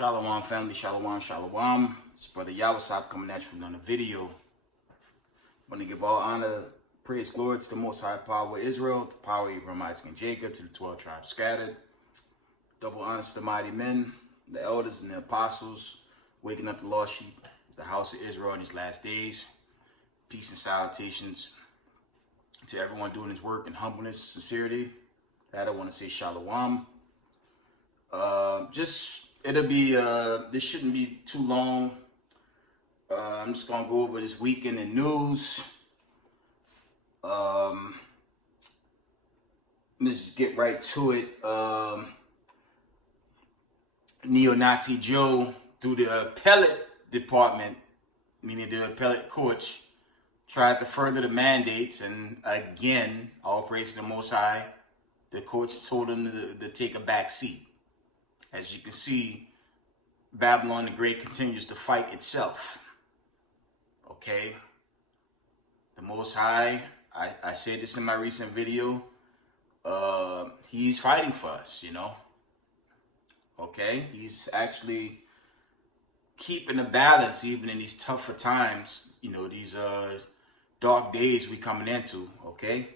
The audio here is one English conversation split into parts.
Shalom family, shalom, shalom. It's Brother Yawasop coming at you with another video. I want to give all honor, praise, glory to the Most High Power of Israel, the power of Abraham, Isaac, and Jacob, to the 12 tribes scattered. Double honor to the mighty men, the elders and the apostles, waking up the lost sheep, the house of Israel in these last days. Peace and salutations to everyone doing his work in humbleness, sincerity. That I want to say shalom. It'll be, this shouldn't be too long. I'm just going to go over this weekend in news. Let's just get right to it. Neo-Nazi Joe, through the appellate department, meaning the appellate courts, tried to further the mandates, and again, all praise to the Most High, the courts told him to take a back seat. As you can see, Babylon the Great continues to fight itself. Okay? The Most High, I said this in my recent video, he's fighting for us, you know? Okay? He's actually keeping a balance even in these tougher times, you know, these dark days we coming into, okay?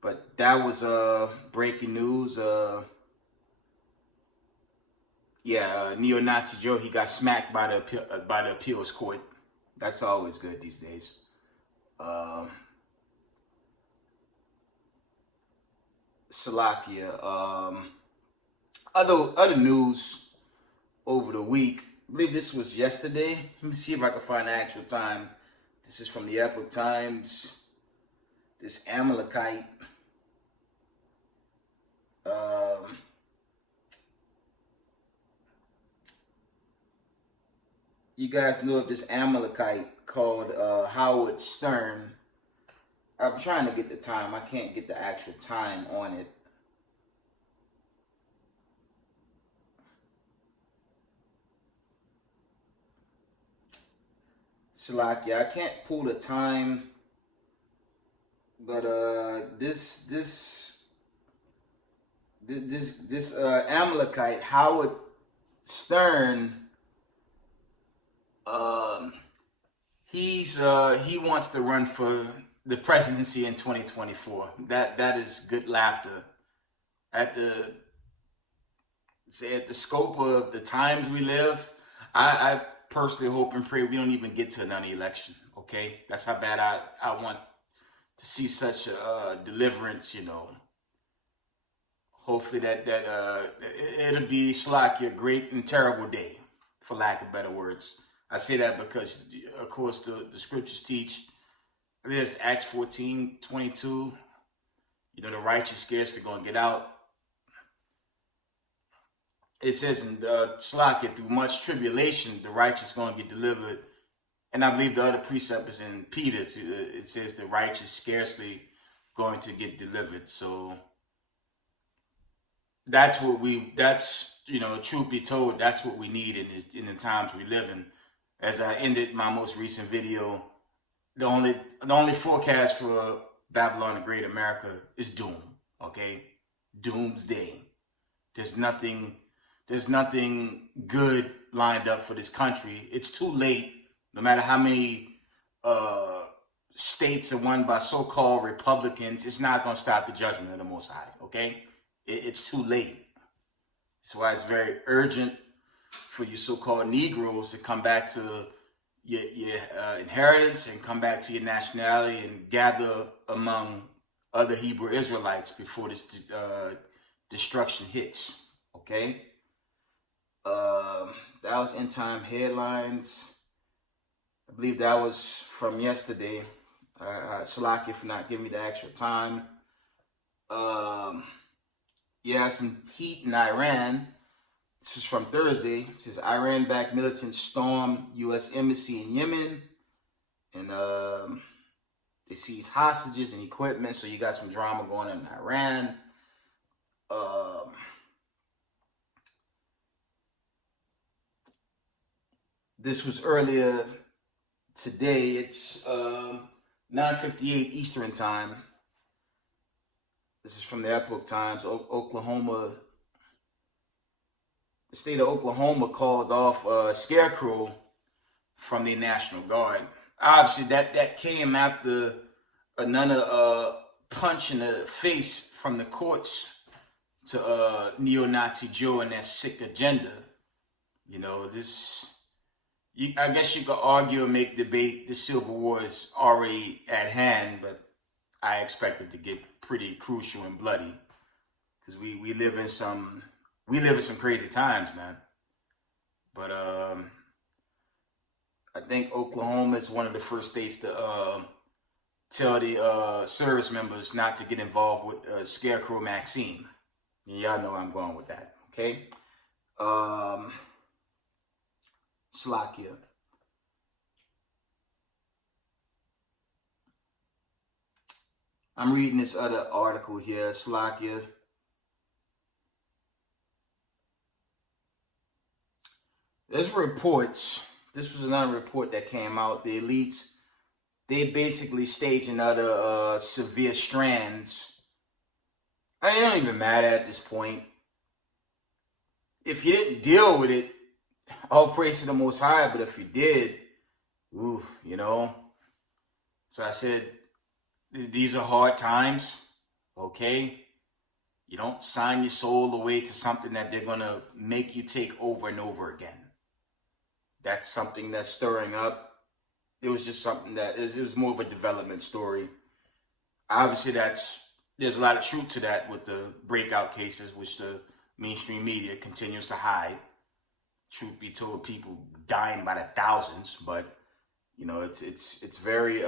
But that was breaking news. Neo-Nazi Joe, he got smacked by the appeals court. That's always good these days. Salakia. Other news over the week. I believe this was yesterday. Let me see if I can find the actual time. This is from the Epoch Times. This Amalekite. You guys know of this Amalekite called Howard Stern. I'm trying to get the time. I can't get the actual time on it. Salakia, I can't pull the time, but this Amalekite Howard Stern, he wants to run for the presidency in 2024. That is good laughter. At the scope of the times we live, I personally hope and pray we don't even get to another election. Okay, that's how bad I want to see such deliverance. You know, hopefully that it'll be Slakia, a great and terrible day, for lack of better words. I say that because, of course, the scriptures teach. There's Acts 14:22. You know, the righteous scarcely going to get out. It says in Slakia, through much tribulation, the righteous going to get delivered. And I believe the other precept is in Peter. It says the righteous scarcely going to get delivered. So that's you know, truth be told, that's what we need in the times we live in. As I ended my most recent video, the only forecast for Babylon the Great America is doom. Okay, doomsday. There's nothing good lined up for this country. It's too late. No matter how many states are won by so-called Republicans, it's not going to stop the judgment of the Most High. Okay, it's too late. That's why it's very urgent for you so-called Negroes to come back to your inheritance and come back to your nationality and gather among other Hebrew Israelites before this destruction hits. Okay? That was End Time Headlines. I believe that was from yesterday. Salakia for not giving me the actual time. Some heat in Iran. This is from Thursday. It says Iran-backed militants storm U.S. embassy in Yemen, and they seize hostages and equipment. So you got some drama going on in Iran. This was earlier today. It's 9:58 Eastern time. This is from the Epoch Times. Oklahoma the state of Oklahoma called off a scarecrow from the National Guard. Obviously, that came after another punch in the face from the courts to neo-Nazi Joe and that sick agenda. You know, I guess you could argue and make debate the Civil War is already at hand, but I expect it to get pretty crucial and bloody because we live in some crazy times, man. But I think Oklahoma is one of the first states to tell the service members not to get involved with Scarecrow Maxine. Y'all know where I'm going with that, okay? Slovakia. I'm reading this other article here, Slovakia. There's reports. This was another report that came out. The elites, they basically staging other severe strands. I mean, it don't even matter at this point. If you didn't deal with it, all praise to the Most High. But if you did, you know. So I said, these are hard times, okay? You don't sign your soul away to something that they're going to make you take over and over again. That's something that's stirring up. It was just something that it was more of a development story. Obviously, there's a lot of truth to that with the breakout cases, which the mainstream media continues to hide. Truth be told, people dying by the thousands, but you know, it's very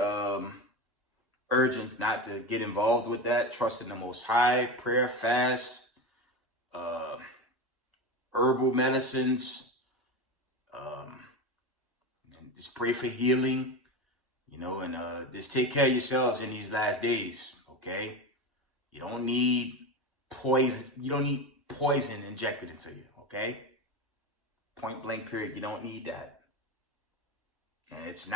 urgent not to get involved with that. Trust in the Most High, prayer, fast, herbal medicines, and just pray for healing, you know, and just take care of yourselves in these last days, okay? You don't need poison. You don't need poison injected into you, okay? Point blank period. You don't need that. And it's a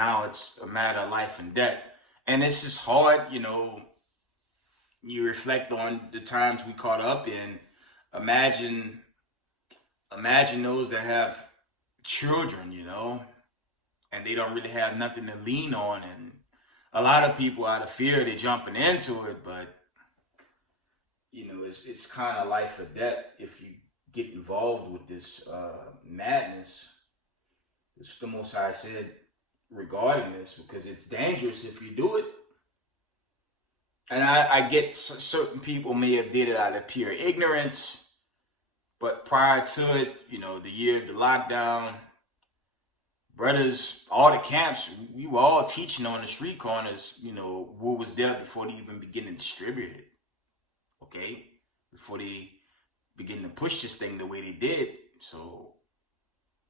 matter of life and death. And it's just hard, you know, you reflect on the times we caught up in. Imagine those that have children, you know, and they don't really have nothing to lean on. And a lot of people out of fear, they're jumping into it, but you know, it's kind of life or death if you get involved with this madness. It's the Most High said regarding this, because it's dangerous if you do it. And I get certain people may have did it out of pure ignorance, but prior to it, you know, the year of the lockdown, brothers, all the camps, we were all teaching on the street corners, you know, what was there before they even begin to distribute it. Okay? Before they begin to push this thing the way they did. So,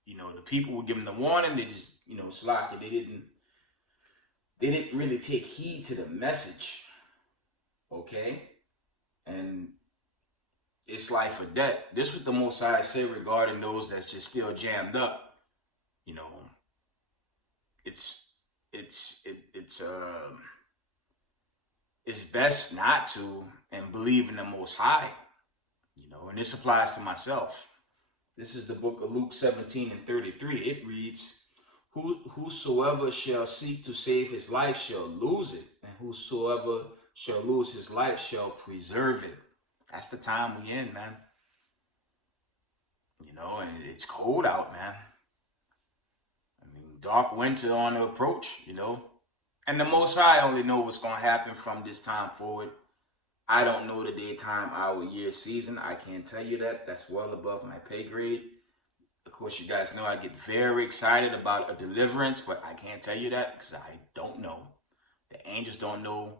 you know, the people were giving the warning, they just, you know, slack it. They didn't really take heed to the message. Okay? And it's life or death. This is what the Most High said regarding those that's just still jammed up. You know, it's best not to, and believe in the Most High. You know, and this applies to myself. This is the book of Luke 17:33. It reads, whosoever shall seek to save his life shall lose it, and whosoever shall lose his life shall preserve it. That's the time we in, man. You know, and it's cold out, man. I mean, dark winter on the approach, you know. And the Most High only know what's going to happen from this time forward. I don't know the day, time, hour, year, season. I can't tell you that. That's well above my pay grade. Of course, you guys know I get very excited about a deliverance, but I can't tell you that because I don't know. The angels don't know.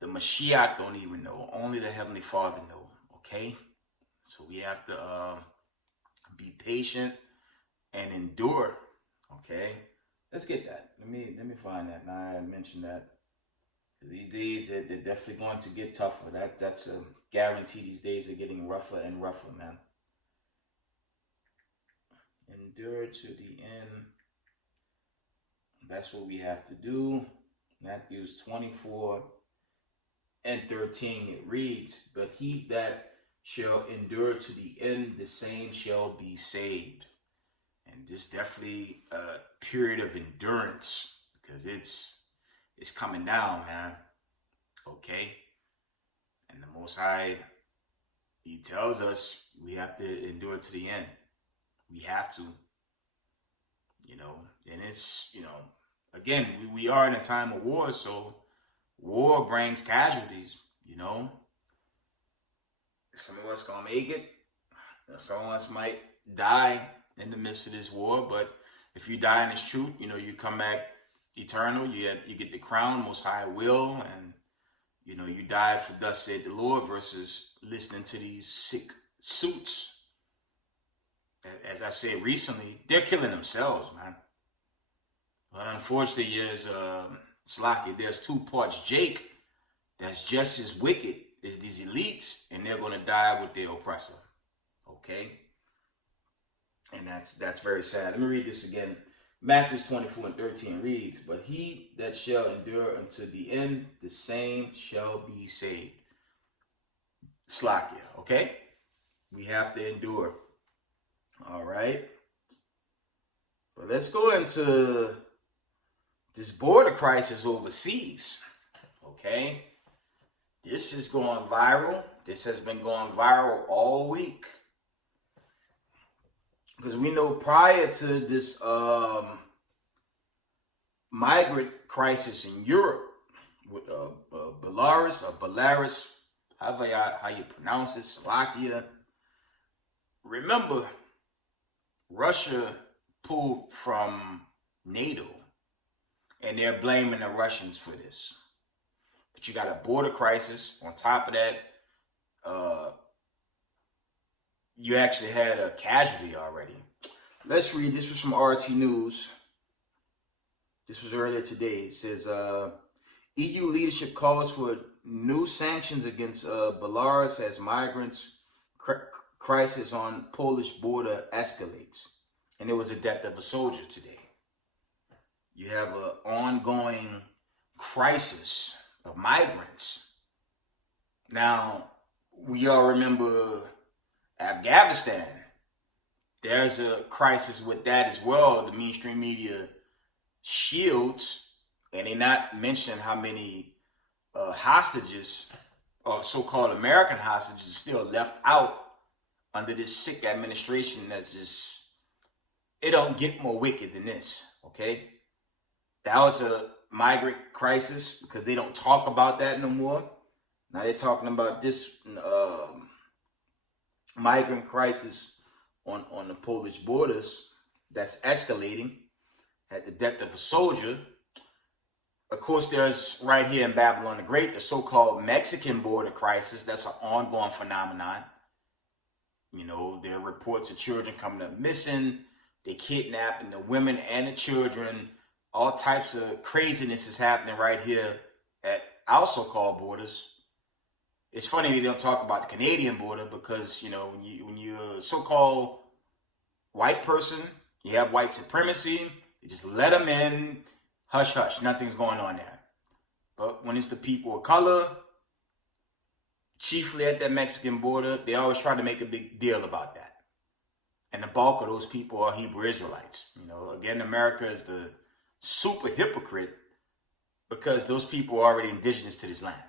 The Mashiach don't even know. Only the Heavenly Father know. Okay? So we have to be patient and endure. Okay? Let's get that. Let me find that. Now I mentioned that. These days, they're definitely going to get tougher. That's a guarantee. These days are getting rougher and rougher, man. Endure to the end. That's what we have to do. Matthew 24:13, it reads, but he that shall endure to the end, the same shall be saved. And this definitely a period of endurance, because it's coming down, man. Okay? And the Most High, he tells us we have to endure to the end. We have to, and it's, again, we are in a time of war, so war brings casualties, Some of us gonna make it. Some of us might die in the midst of this war, but if you die in this truth, you come back eternal. You get the crown, Most High will, and you die for thus said the Lord, versus listening to these sick suits. As I said recently, they're killing themselves, man. But unfortunately, there's two parts Jake that's just as wicked as these elites, and they're going to die with their oppressor. Okay? And that's very sad. Let me read this again. Matthew 24:13 reads, "But he that shall endure unto the end, the same shall be saved." Slakia, okay? We have to endure. All right? But let's go into this border crisis overseas, okay? This is going viral. This has been going viral all week. Because we know prior to this migrant crisis in Europe, with Belarus, how you pronounce it, Slovakia. Remember, Russia pulled from NATO, and they're blaming the Russians for this. But you got a border crisis. On top of that, you actually had a casualty already. Let's read. This was from RT News. This was earlier today. It says, EU leadership calls for new sanctions against Belarus as migrants crisis on Polish border escalates. And there was a death of a soldier today. You have an ongoing crisis of migrants. Now, we all remember Afghanistan. There's a crisis with that as well. The mainstream media shields, and they not mention how many hostages, or so-called American hostages, are still left out under this sick administration. That's just, it don't get more wicked than this, okay? That was a migrant crisis because they don't talk about that no more. Now they're talking about this migrant crisis on the Polish borders that's escalating at the death of a soldier. Of course, there's right here in Babylon the Great, the so-called Mexican border crisis. That's an ongoing phenomenon. There are reports of children coming up missing. They kidnapping the women and the children. All types of craziness is happening right here at our so-called borders. It's funny they don't talk about the Canadian border because, when you're a so-called white person, you have white supremacy, you just let them in, hush, hush, nothing's going on there. But when it's the people of color, chiefly at that Mexican border, they always try to make a big deal about that. And the bulk of those people are Hebrew Israelites. Again, America is the super hypocrite because those people are already indigenous to this land.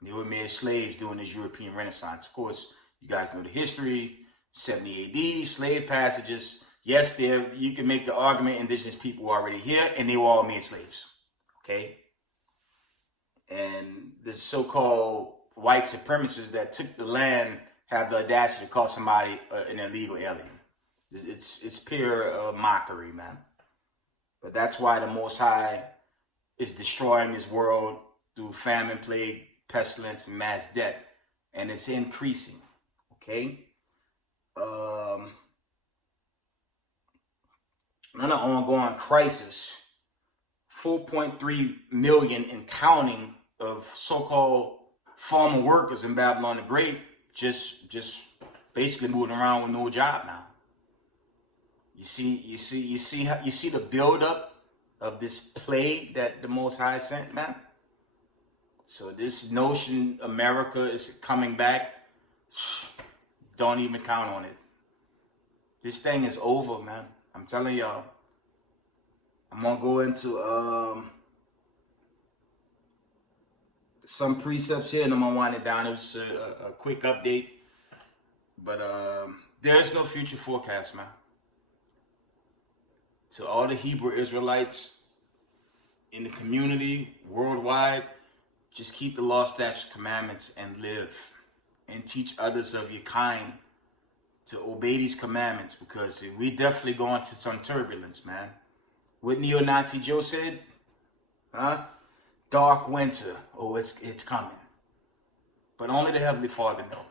They were made slaves during this European Renaissance. Of course, you guys know the history, 70 AD, slave passages. Yes, you can make the argument indigenous people were already here and they were all made slaves. Okay? And the so-called white supremacists that took the land have the audacity to call somebody an illegal alien. It's pure mockery, man. But that's why the Most High is destroying this world through famine, plague, pestilence, and mass death. And it's increasing. Okay? Another ongoing crisis. 4.3 million and counting of so-called farmer workers in Babylon the Great just basically moving around with no job now. You see the buildup of this plague that the Most High sent, man. So this notion America is coming back Don't even count on it. This thing is over, man. I'm telling y'all. I'm gonna go into some precepts here, and I'm gonna wind it down. It was a quick update, but there's no future forecast, man. To all the Hebrew Israelites in the community worldwide, just keep the law, statutes, commandments, and live, and teach others of your kind to obey these commandments, because we definitely go into some turbulence, man. What Neo-Nazi Joe said, huh? Dark winter. Oh, it's coming. But only the Heavenly Father know.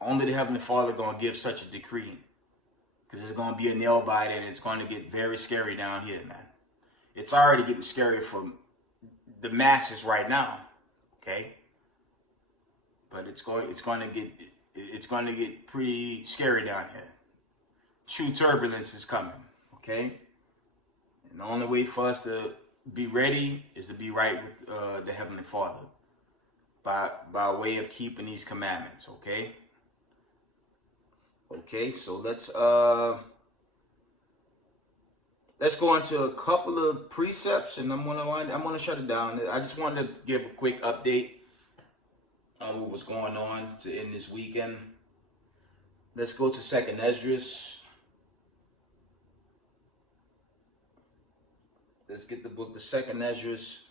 Only the Heavenly Father gonna give such a decree, because there's gonna be a nail bite, and it's gonna get very scary down here, man. It's already getting scary for the masses right now, okay? But it's gonna get pretty scary down here. True turbulence is coming, okay? And the only way for us to be ready is to be right with the Heavenly Father by way of keeping these commandments, okay? Okay, so let's go into a couple of precepts, and I'm gonna shut it down. I just wanted to give a quick update on what was going on to end this weekend. Let's go to 2nd Esdras. Let's get the book of 2nd Esdras,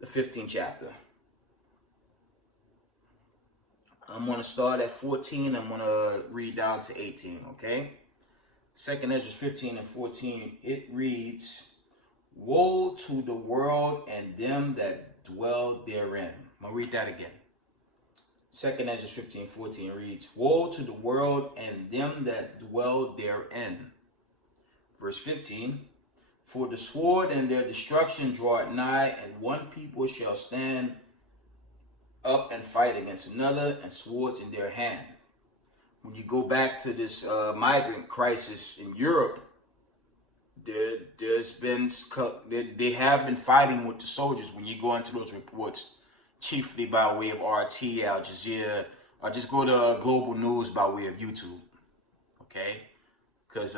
the 15th chapter. I'm going to start at 14. I'm going to read down to 18, okay? 2nd Esdras 15 and 14, it reads, "Woe to the world and them that dwell therein." I'm going to read that again. 2nd Esdras 15:14 reads, "Woe to the world and them that dwell therein." Verse 15, "For the sword and their destruction draweth nigh, and one people shall stand up and fight against another, and swords in their hand." When you go back to this migrant crisis in Europe, they have been fighting with the soldiers. When you go into those reports, chiefly by way of RT, Al Jazeera, or just go to global news by way of YouTube, okay? Because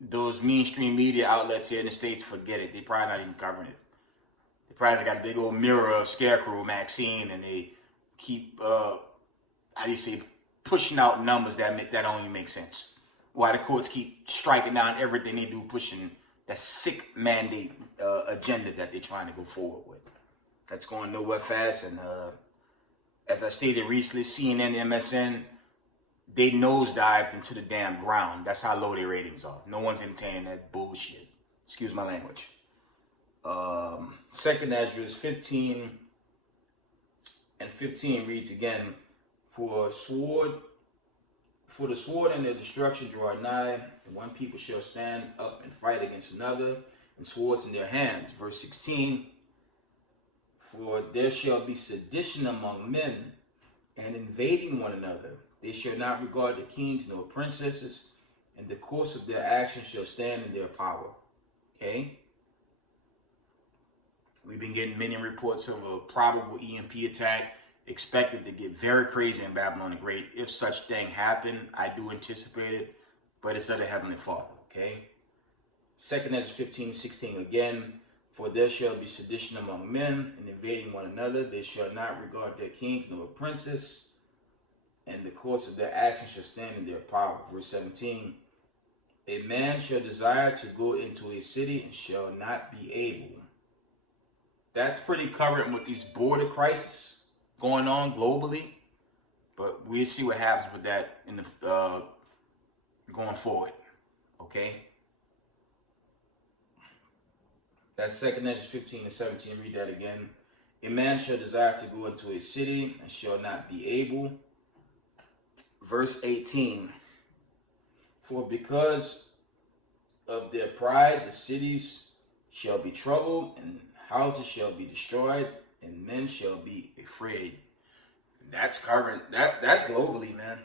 those mainstream media outlets here in the States, forget it. They probably not even covering it. They probably got a big old mirror of Scarecrow Maxine, and they keep, pushing out numbers that don't even make sense. Why the courts keep striking down everything they do, pushing that sick mandate agenda that they're trying to go forward with. That's going nowhere fast, and as I stated recently, CNN, MSN, they nosedived into the damn ground. That's how low their ratings are. No one's entertaining that bullshit. Excuse my language. 2nd Esdras 15 and 15 reads again, "For the sword and their destruction draw nigh, and one people shall stand up and fight against another, and swords in their hands." Verse 16, "For there shall be sedition among men, and invading one another. They shall not regard the kings nor princesses, and the course of their actions shall stand in their power." Okay? We've been getting many reports of a probable EMP attack, expected to get very crazy in Babylon the Great. If such thing happened, I do anticipate it, but it's of the Heavenly Father, okay? 2nd Esdras 15:16 again, "For there shall be sedition among men, and invading one another. They shall not regard their kings nor princes, and the course of their actions shall stand in their power." Verse 17, "A man shall desire to go into a city and shall not be able." That's pretty current with these border crises going on globally, but we'll see what happens with that in the going forward, okay? That's 2nd Esdras 15 and 17. Read that again. "A man shall desire to go into a city and shall not be able." Verse 18, "For because of their pride the cities shall be troubled, and houses shall be destroyed, and men shall be afraid." That's current. That's globally, man.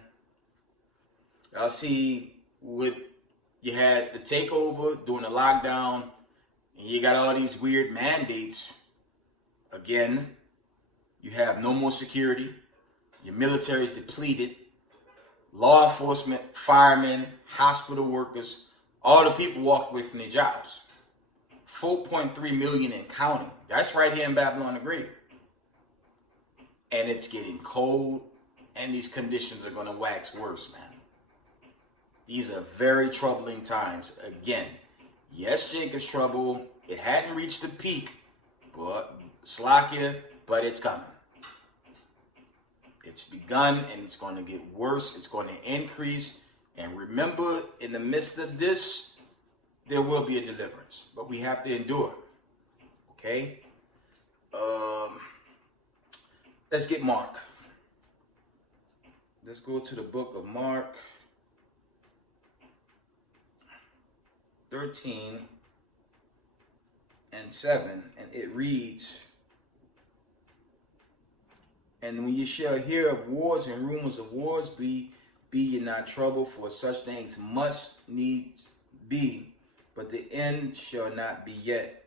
Y'all see what you had the takeover during the lockdown, and you got all these weird mandates again. You have no more security. Your military is depleted. Law enforcement, firemen, hospital workers, all the people walk away from their jobs. 4.3 million and counting. That's right here in Babylon the Great. And it's getting cold, and these conditions are going to wax worse, man. These are very troubling times. Again, yes, Jacob's trouble. It hadn't reached the peak, but Slakia, but it's coming. It's begun, and it's going to get worse. It's going to increase. And remember, in the midst of this, there will be a deliverance, but we have to endure. Okay? Let's get Mark. Let's go to the book of Mark 13 and 7, and it reads, "And when you shall hear of wars and rumors of wars, be ye not troubled, for such things must needs be, but the end shall not be yet."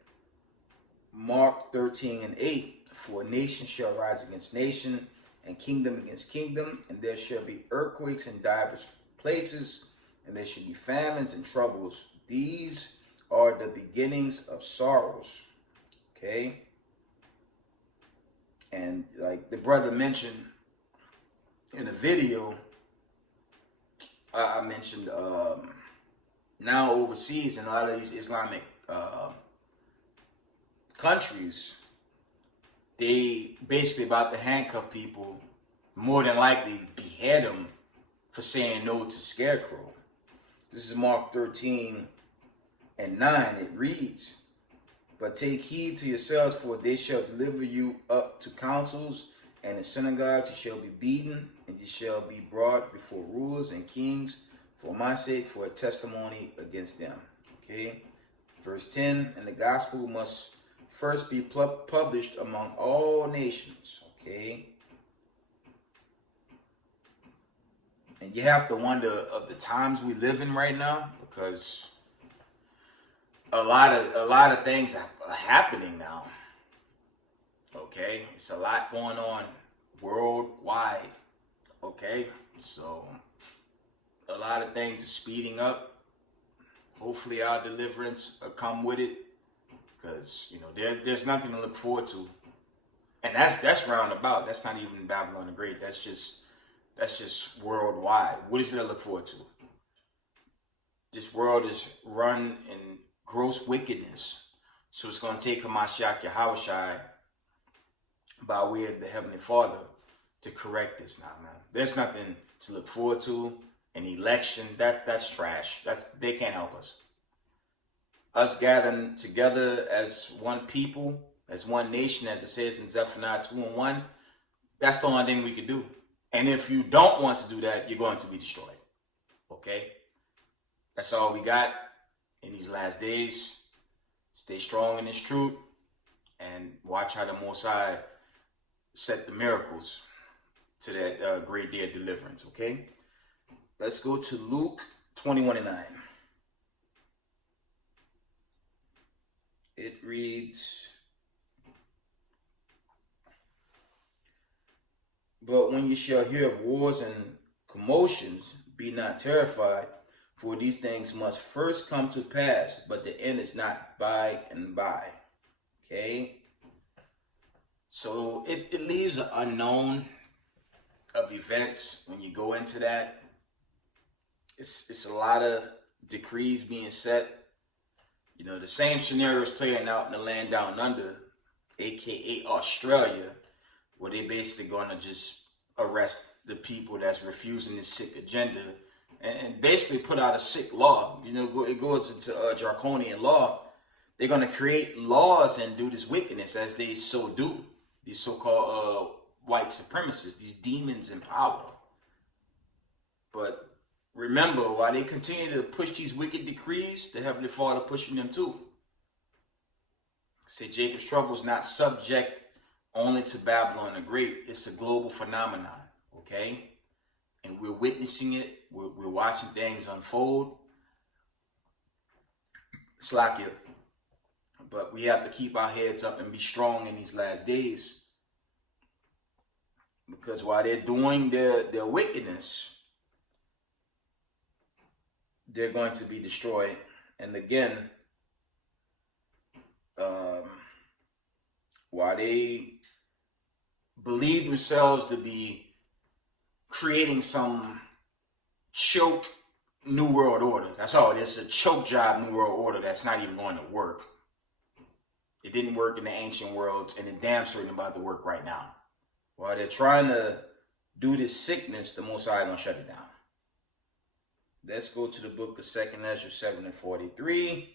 Mark 13 and 8, "For nation shall rise against nation, and kingdom against kingdom, and there shall be earthquakes in divers places, and there shall be famines and troubles. These are the beginnings of sorrows." Okay? And like the brother mentioned in the video, I mentioned now overseas in a lot of these Islamic countries, they basically about to handcuff people, more than likely behead them for saying no to scarecrow. This is Mark 13 and 9. It reads, "But take heed to yourselves, for they shall deliver you up to councils, and in synagogues you shall be beaten, and you shall be brought before rulers and kings for my sake, for a testimony against them." Okay. Verse 10, "And the gospel must first be published among all nations." Okay. And you have to wonder of the times we live in right now, because a lot of things are happening now. Okay, it's a lot going on worldwide. Okay, so a lot of things are speeding up. Hopefully, our deliverance will come with it, because there's nothing to look forward to, and that's roundabout. That's not even Babylon the Great. That's just worldwide. What is there to look forward to? This world is run in gross wickedness. So it's going to take Hamashiach Yahushai by way of the Heavenly Father to correct this now, man. There's nothing to look forward to. An election, that's trash. They can't help us. Us gathering together as one people, as one nation, as it says in Zephaniah 2 and 1, that's the only thing we can do. And if you don't want to do that, you're going to be destroyed. Okay? That's all we got in these last days. Stay strong in this truth, and watch how the Most High set the miracles to that great day of deliverance. Okay? Let's go to Luke 21 and 9. It reads, "But when you shall hear of wars and commotions, be not terrified, for these things must first come to pass, but the end is not by and by." Okay? So it leaves an unknown of events when you go into that. It's a lot of decrees being set. The same scenario is playing out in the land down under, aka Australia, where they basically going to just arrest the people that's refusing this sick agenda, and basically put out a sick law. It goes into draconian law. They're going to create laws and do this wickedness as they so do. These so-called white supremacists, these demons in power. But remember, while they continue to push these wicked decrees, the Heavenly Father pushing them too. Say Jacob's trouble is not subject only to Babylon the Great. It's a global phenomenon, okay? And we're witnessing it. We're watching things unfold. Slakia. But we have to keep our heads up and be strong in these last days. Because while they're doing their wickedness, they're going to be destroyed. And again, while they believe themselves to be creating some choke New World Order. That's all. It's a choke job New World Order that's not even going to work. It didn't work in the ancient worlds, and it damn certain about to work right now. While they're trying to do this sickness, the Most High is going to shut it down. Let's go to the book of 2nd Ezra 7 and 43.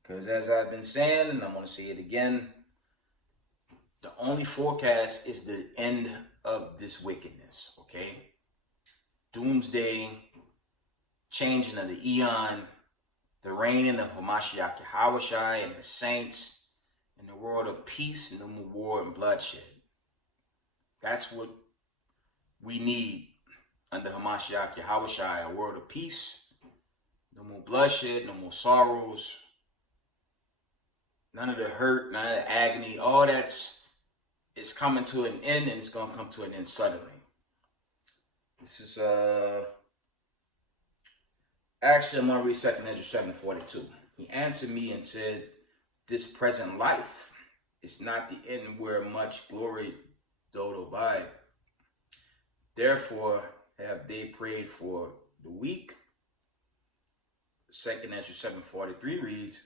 Because as I've been saying, and I'm going to say it again, the only forecast is the end of this wickedness, okay? Doomsday, changing of the eon, the reigning of Hamashiach Yahushai and the saints, and the world of peace and no more war and bloodshed. That's what we need under Hamashiach Yahushai, a world of peace, no more bloodshed, no more sorrows, none of the hurt, none of the agony, all that's is coming to an end, and it's going to come to an end suddenly. This is, actually, I'm going to read 2nd Ezra 7:42. He answered me and said, this present life is not the end where much glory doth abide. Therefore have they prayed for the weak. 2nd Ezra 7:43 reads,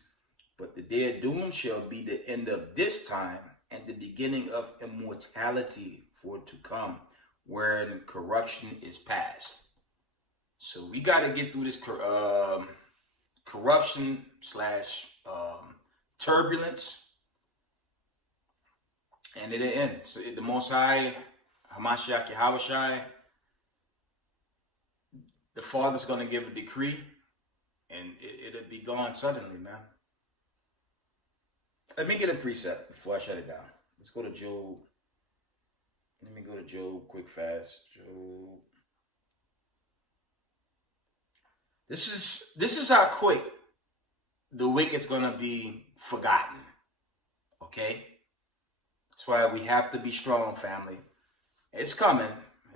but the day of doom shall be the end of this time, and the beginning of immortality for to come, wherein corruption is past. So we got to get through this corruption slash turbulence, and it'll end. So the Most High, Hamashiach Yahushai, the Father's going to give a decree, and it'll be gone suddenly, man. Let me get a precept before I shut it down. Let's go to Job. Let me go to Job quick fast. Job. This is how quick the wicked's gonna be forgotten. Okay? That's why we have to be strong, family. It's coming.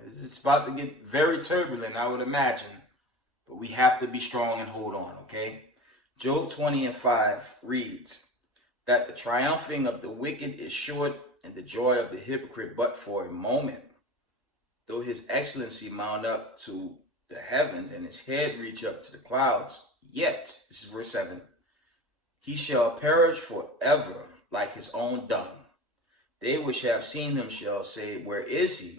It's about to get very turbulent, I would imagine. But we have to be strong and hold on, okay? Job 20 and 5 reads, that the triumphing of the wicked is short, and the joy of the hypocrite but for a moment. Though his excellency mount up to the heavens, and his head reach up to the clouds, yet, this is verse 7, he shall perish forever like his own dung. They which have seen him shall say, where is he?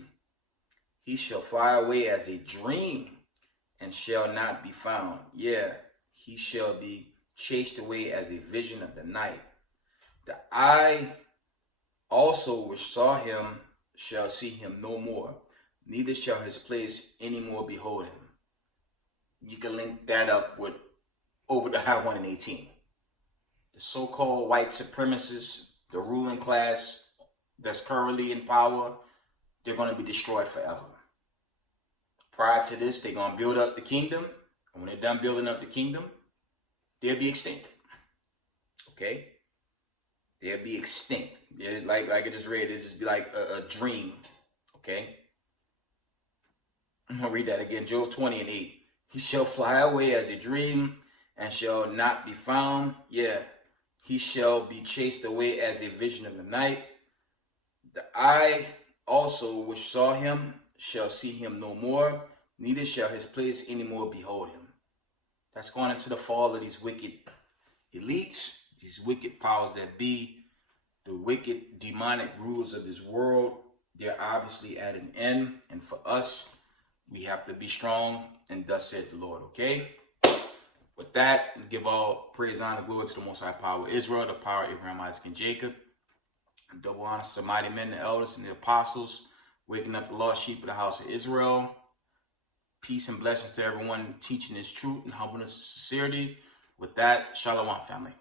He shall fly away as a dream, and shall not be found. Yeah, he shall be chased away as a vision of the night. The eye also which saw him shall see him no more, neither shall his place any more behold him. You can link that up with Obadiah 1 and 18. The so-called white supremacists, the ruling class that's currently in power, they're going to be destroyed forever. Prior to this, they're going to build up the kingdom. And when they're done building up the kingdom, they'll be extinct. Okay? They'll be extinct. Like I just read, it'll just be like a dream. Okay? I'm going to read that again. Job 20 and 8. He shall fly away as a dream and shall not be found. Yeah, he shall be chased away as a vision of the night. The eye also which saw him shall see him no more, neither shall his place any more behold him. That's going into the fall of these wicked elites, these wicked powers that be, the wicked demonic rulers of this world. They're obviously at an end, and for us, we have to be strong, and thus said the Lord, okay? With that, we give all praise, honor, glory to the Most High Power of Israel, the power of Abraham, Isaac, and Jacob. And double honor to the mighty men, the elders, and the apostles, waking up the lost sheep of the house of Israel. Peace and blessings to everyone teaching this truth and humbleness and sincerity. With that, shalom, family.